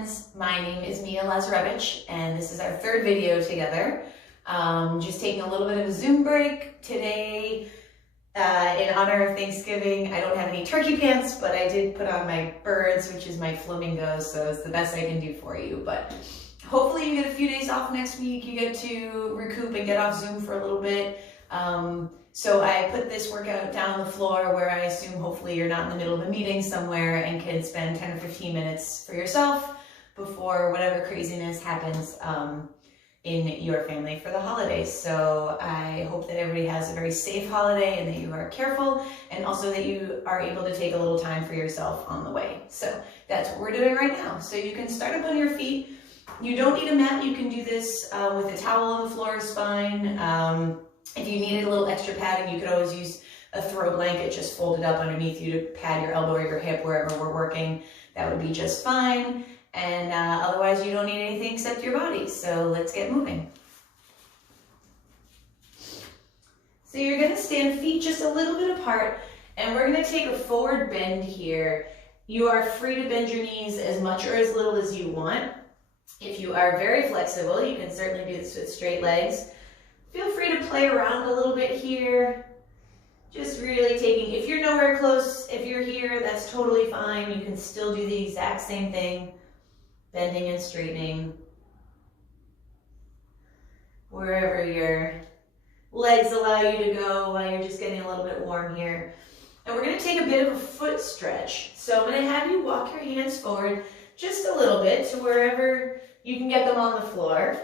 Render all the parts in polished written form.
friends, my name is Mia Lazarevich, and this is our third video together. Just taking a little bit of a Zoom break today in honor of Thanksgiving. I don't have any turkey pants, but I did put on my birds, which is my flamingos, so it's the best I can do for you. But hopefully you get a few days off next week. You get to recoup and get off Zoom for a little bit. So I put this workout down on the floor where I assume hopefully you're not in the middle of a meeting somewhere and can spend 10 or 15 minutes for yourself before whatever craziness happens in your family for the holidays. So I hope that everybody has a very safe holiday and that you are careful, and also that you are able to take a little time for yourself on the way. So that's what we're doing right now. So you can start up on your feet. You don't need a mat. You can do this with a towel on the floor is fine. If you needed a little extra padding, you could always use a throw blanket just folded up underneath you to pad your elbow or your hip wherever we're working. That would be just fine. And otherwise, you don't need anything except your body. So let's get moving. So you're going to stand feet just a little bit apart, and we're going to take a forward bend here. You are free to bend your knees as much or as little as you want. If you are very flexible, you can certainly do this with straight legs. Feel free to play around a little bit here. Just really taking, if you're nowhere close, if you're here, that's totally fine. You can still do the exact same thing, bending and straightening. Wherever your legs allow you to go while you're just getting a little bit warm here. And we're gonna take a bit of a foot stretch. So I'm gonna have you walk your hands forward just a little bit to wherever you can get them on the floor.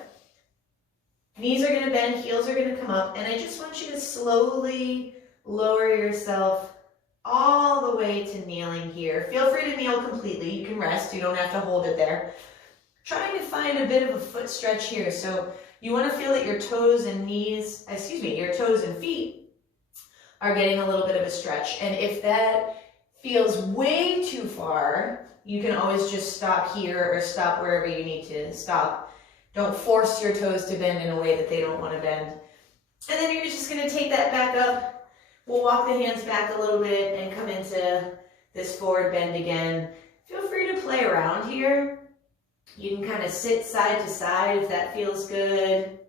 Knees are going to bend, heels are going to come up, and I just want you to slowly lower yourself all the way to kneeling here. Feel free to kneel completely. You can rest. You don't have to hold it there. Trying to find a bit of a foot stretch here. So you want to feel that your toes and your toes and feet are getting a little bit of a stretch. And if that feels way too far, you can always just stop here or stop wherever you need to stop. Don't force your toes to bend in a way that they don't want to bend. And then you're just going to take that back up. We'll walk the hands back a little bit and come into this forward bend again. Feel free to play around here. You can kind of sit side to side if that feels good.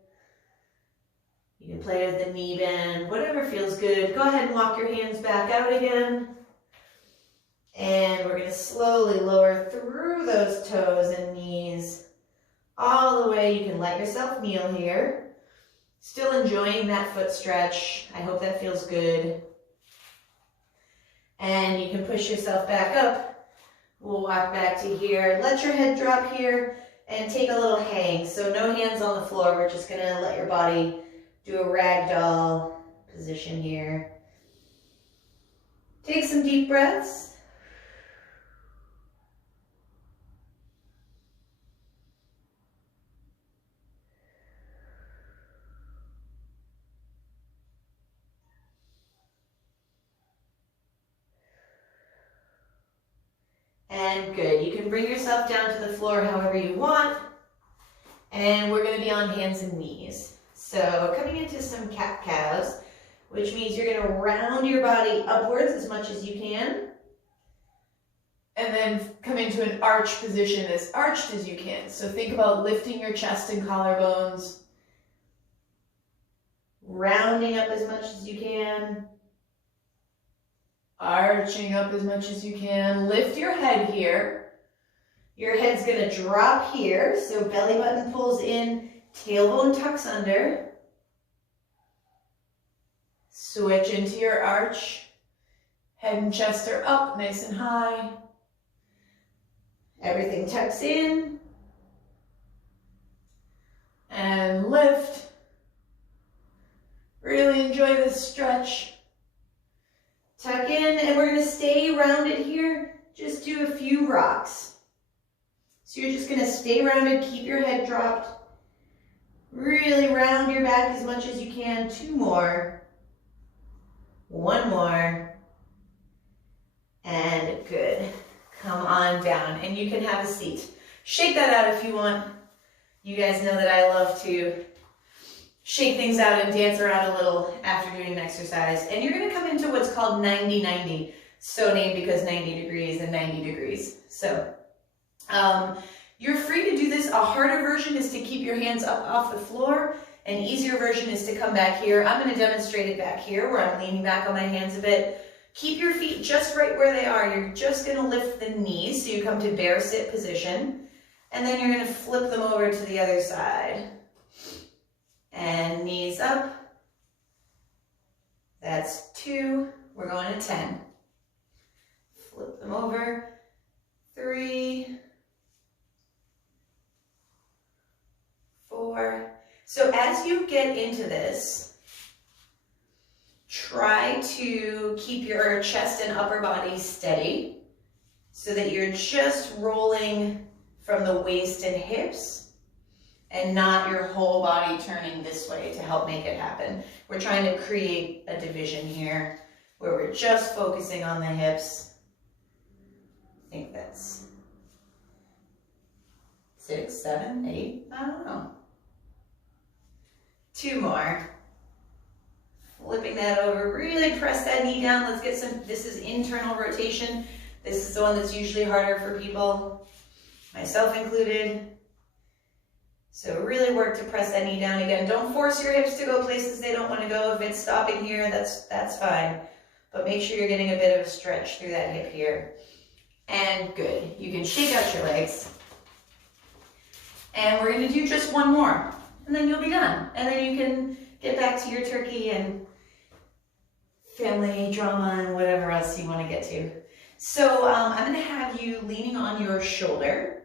You can play with the knee bend, whatever feels good. Go ahead and walk your hands back out again. And we're going to slowly lower through those toes and knees all the way. You can let yourself kneel here. Still enjoying that foot stretch. I hope that feels good. And you can push yourself back up. We'll walk back to here. Let your head drop here and take a little hang. So no hands on the floor. We're just going to let your body do a ragdoll position here. Take some deep breaths. And good. You can bring yourself down to the floor however you want. And we're going to be on hands and knees. So coming into some cat-cows, which means you're going to round your body upwards as much as you can. And then come into an arch position as arched as you can. So think about lifting your chest and collarbones. Rounding up as much as you can. Arching up as much as you can. Lift your head here. Your head's going to drop here. So belly button pulls in, tailbone tucks under. Switch into your arch. Head and chest are up nice and high. Everything tucks in. And lift. Really enjoy this stretch. Tuck in, and we're going to stay rounded here. Just do a few rocks. So you're just going to stay rounded, keep your head dropped. Really round your back as much as you can. 2 more. 1 more. And good. Come on down, and you can have a seat. Shake that out if you want. You guys know that I love to shake things out and dance around a little after doing an exercise. And you're going to come into what's called 90-90. So named because 90 degrees and 90 degrees. So You're free to do this. A harder version is to keep your hands up off the floor. An easier version is to come back here. I'm going to demonstrate it back here where I'm leaning back on my hands a bit. Keep your feet just right where they are. You're just going to lift the knees so you come to bear sit position. And then you're going to flip them over to the other side. And knees up. That's 2. We're going to 10. Flip them over. 3, 4. So as you get into this, try to keep your chest and upper body steady so that you're just rolling from the waist and hips and not your whole body turning this way to help make it happen. We're trying to create a division here where we're just focusing on the hips. I think that's 6, 7, 8, I don't know. 2 more. Flipping that over, really press that knee down. Let's get some, this is internal rotation. This is the one that's usually harder for people, myself included. So really work to press that knee down again. Don't force your hips to go places they don't want to go. If it's stopping here, that's fine. But make sure you're getting a bit of a stretch through that hip here. And good. You can shake out your legs. And we're going to do just one more. And then you'll be done. And then you can get back to your turkey and family drama and whatever else you want to get to. So I'm going to have you leaning on your shoulder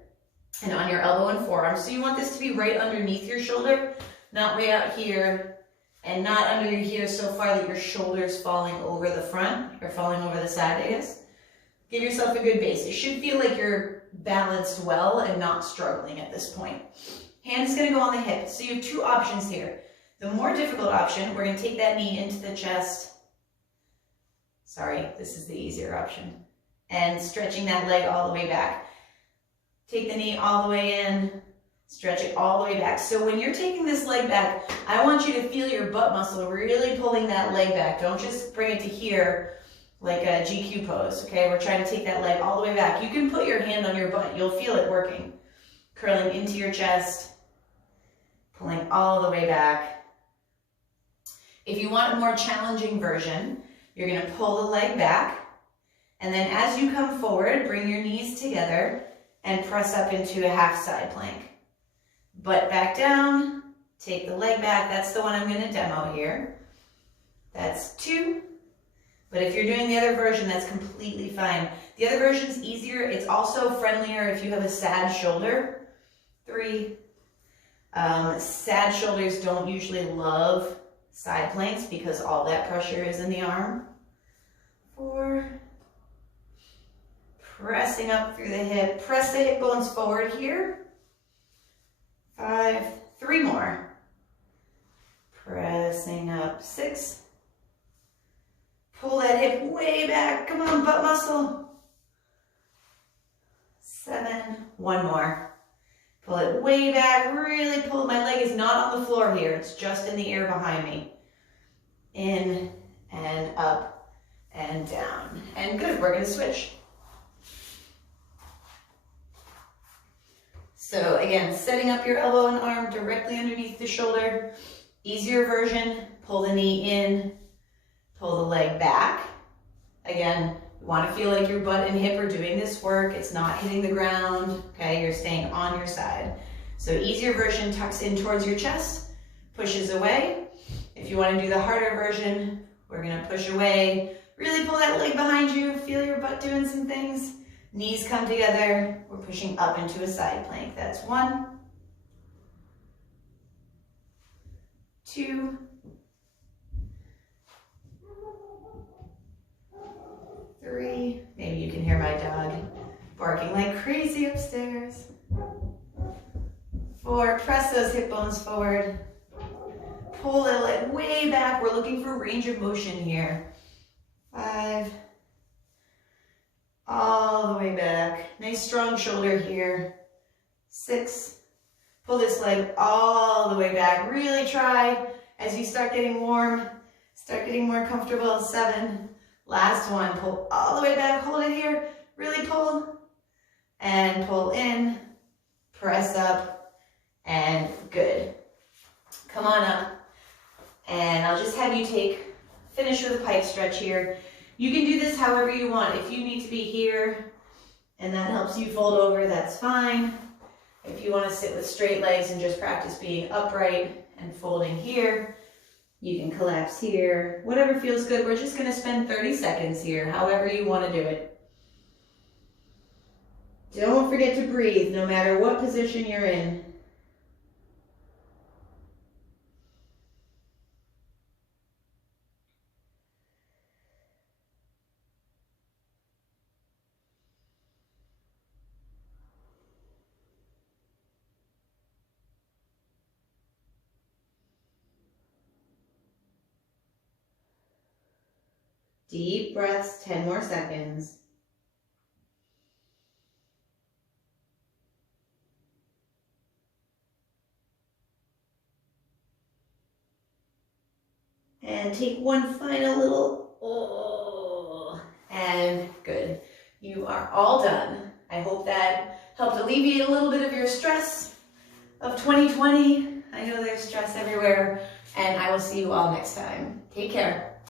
and on your elbow and forearm. So you want this to be right underneath your shoulder, not way out here and not under here so far that your shoulder's falling over the front or falling over the side, I guess. Give yourself a good base. It should feel like you're balanced well and not struggling at this point. Hand is going to go on the hip. So you have 2 options here. The more difficult option, we're going to take that knee into the chest. Sorry, this is the easier option. And stretching that leg all the way back. Take the knee all the way in, stretch it all the way back. So when you're taking this leg back, I want you to feel your butt muscle really pulling that leg back. Don't just bring it to here like a GQ pose, okay? We're trying to take that leg all the way back. You can put your hand on your butt. You'll feel it working. Curling into your chest, pulling all the way back. If you want a more challenging version, you're going to pull the leg back, and then as you come forward, bring your knees together and press up into a half side plank. Butt back down, take the leg back. That's the one I'm going to demo here. That's 2. But if you're doing the other version, that's completely fine. The other version's easier. It's also friendlier if you have a sad shoulder. 3. Sad shoulders don't usually love side planks because all that pressure is in the arm. 4. Pressing up through the hip. Press the hip bones forward here. 5. 3 more. Pressing up. 6. Pull that hip way back. Come on, butt muscle. 7. 1 more. Pull it way back. Really pull. My leg is not on the floor here. It's just in the air behind me. In and up and down. And good. We're going to switch. So again, setting up your elbow and arm directly underneath the shoulder. Easier version, pull the knee in, pull the leg back. Again, you want to feel like your butt and hip are doing this work. It's not hitting the ground, okay? You're staying on your side. So easier version tucks in towards your chest, pushes away. If you want to do the harder version, we're going to push away. Really pull that leg behind you, feel your butt doing some things. Knees come together, we're pushing up into a side plank. That's 1, 2, 3. Maybe you can hear my dog barking like crazy upstairs. 4, press those hip bones forward. Pull the leg way back. We're looking for range of motion here. 5. All the way back. Nice strong shoulder here. 6. Pull this leg all the way back. Really try as you start getting warm, start getting more comfortable. 7. Last one. Pull all the way back. Hold it here. Really pull. And pull in here. You can do this however you want. If you need to be here and that helps you fold over, that's fine. If you want to sit with straight legs and just practice being upright and folding here, you can collapse here. Whatever feels good. We're just going to spend 30 seconds here, however you want to do it. Don't forget to breathe no matter what position you're in. Deep breaths, 10 more seconds. And take one final little, and good. You are all done. I hope that helped alleviate a little bit of your stress of 2020. I know there's stress everywhere, and I will see you all next time. Take care.